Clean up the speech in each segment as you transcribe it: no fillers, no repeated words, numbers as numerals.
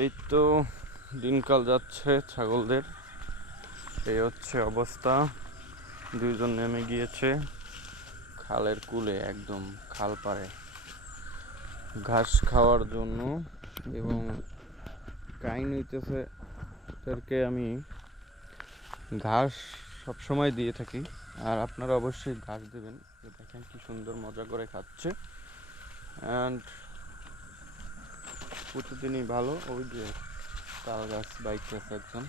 এই তো দিনকাল যাচ্ছে ছাগলদের, এই হচ্ছে অবস্থা। দুইজন নেমে গিয়েছে খালের কূলে, একদম খাল পাড়ে ঘাস খাওয়ার জন্য। এবং কাহিনী হইতেছে, ওদেরকে আমি ঘাস সবসময় দিয়ে থাকি, আর আপনারা অবশ্যই ঘাস দেবেন। দেখেন কি সুন্দর মজা করে খাচ্ছে, অ্যান্ড প্রতিদিনই ভালো। ওই যে তাল গাছ বাইতেছে একজন,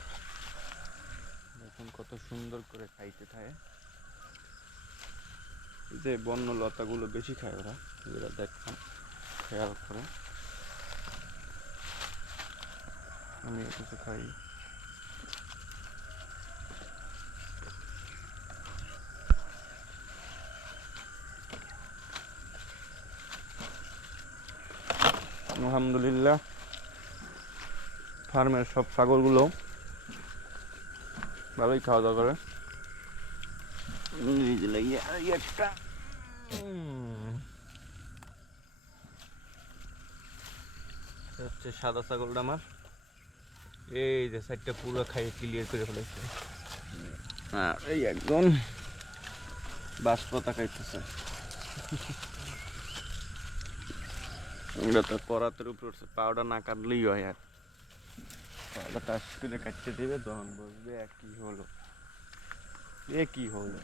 দেখুন কত সুন্দর করে খাইতে থাকে। যে বন্য লতাগুলো বেশি খায় ওরা, এগুলো দেখুন খেয়াল করে। আমি কিছু খাই। আলহামদুলিল্লাহ, ফার্মের সব ছাগলগুলো ভালোই খাওয়া দাওয়া করে। একটা হচ্ছে সাদা ছাগলটা আমার, এই যে সাইডটা পুরো খাইয়ে ক্লিয়ার করে ফেলেছে। আর এই একজন বাঁশপাতা খাইতেছে। এটা তো করাতের উপর পাউডার না কাটলেই হয়, আর পাউডারটা আসলে কাটতে দেবে তখন বুঝবে কি হলো, এ কি হলো।